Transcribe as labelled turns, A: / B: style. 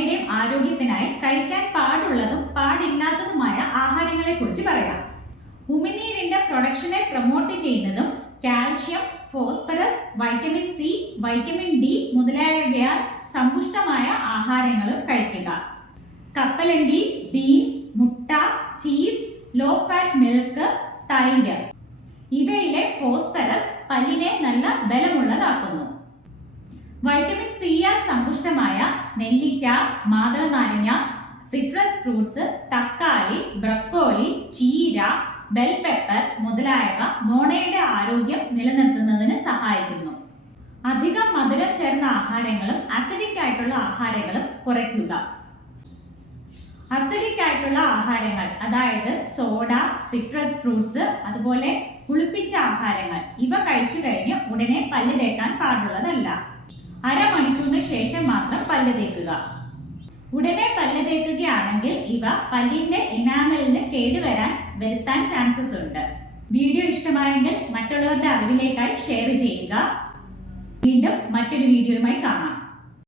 A: മോണയുടെയും ആരോഗ്യത്തിനായി കഴിക്കാൻ പാടുള്ളതും പാടില്ലാത്തതുമായ ആഹാരങ്ങളെ കുറിച്ച് പറയാം. ഉമിനീരിന്റെ പ്രൊഡക്ഷനെ പ്രൊമോട്ട് ചെയ്യുന്നതും calcium phosphorus vitamin C vitamin D മുതലായവയാൽ സമ്പുഷ്ടമായ ആഹാരങ്ങളും കഴിക്കുക. കപ്പലണ്ടി ബീൻസ് മുട്ട ചീസ് ലോ ഫാറ്റ് മിൽക്ക് തൈര്. ഇവയിലെ ഫോസ്ഫറസ് പല്ലിനെ നല്ല ബലമുള്ളതാക്കുന്നു. വൈറ്റമിൻ സിയാൽ സമ്പുഷ്ടമായ നെല്ലിക്ക മാതളനാരങ്ങ സിട്രസ് ഫ്രൂട്ട്സ് തക്കാളി ബ്രക്കോളി ചീര ബെൽ പെപ്പർ മുതലായവ മോണയുടെ ആരോഗ്യം നിലനിർത്തുന്നതിന് സഹായിക്കുന്നു. അധികം മധുരം ചേർന്ന ആഹാരങ്ങളും അസിഡിക് ആയിട്ടുള്ള ആഹാരങ്ങളും കുറയ്ക്കുക. അസിഡിക് ആയിട്ടുള്ള ആഹാരങ്ങൾ അതായത് സോഡ സിട്രസ് ഫ്രൂട്ട്സ് അതുപോലെ പുളിപ്പിച്ച ആഹാരങ്ങൾ ഇവ കഴിച്ചു കഴിഞ്ഞ് ഉടനെ പല്ല് തേക്കാൻ പാടുള്ളതല്ല. അരമണിക്കൂറിന് ശേഷം മാത്രം പല്ല് തേക്കുക. ഉടനെ പല്ല് തേക്കുകയാണെങ്കിൽ ഇവ പല്ലിന്റെ ഇനാമലിന് കേടുവരാൻ വരുത്താൻ ചാൻസസ് ഉണ്ട്. വീഡിയോ ഇഷ്ടമായെങ്കിൽ മറ്റുള്ളവരുടെ അറിവിലേക്കായി ഷെയർ ചെയ്യുക. വീണ്ടും മറ്റൊരു വീഡിയോയുമായി കാണാം.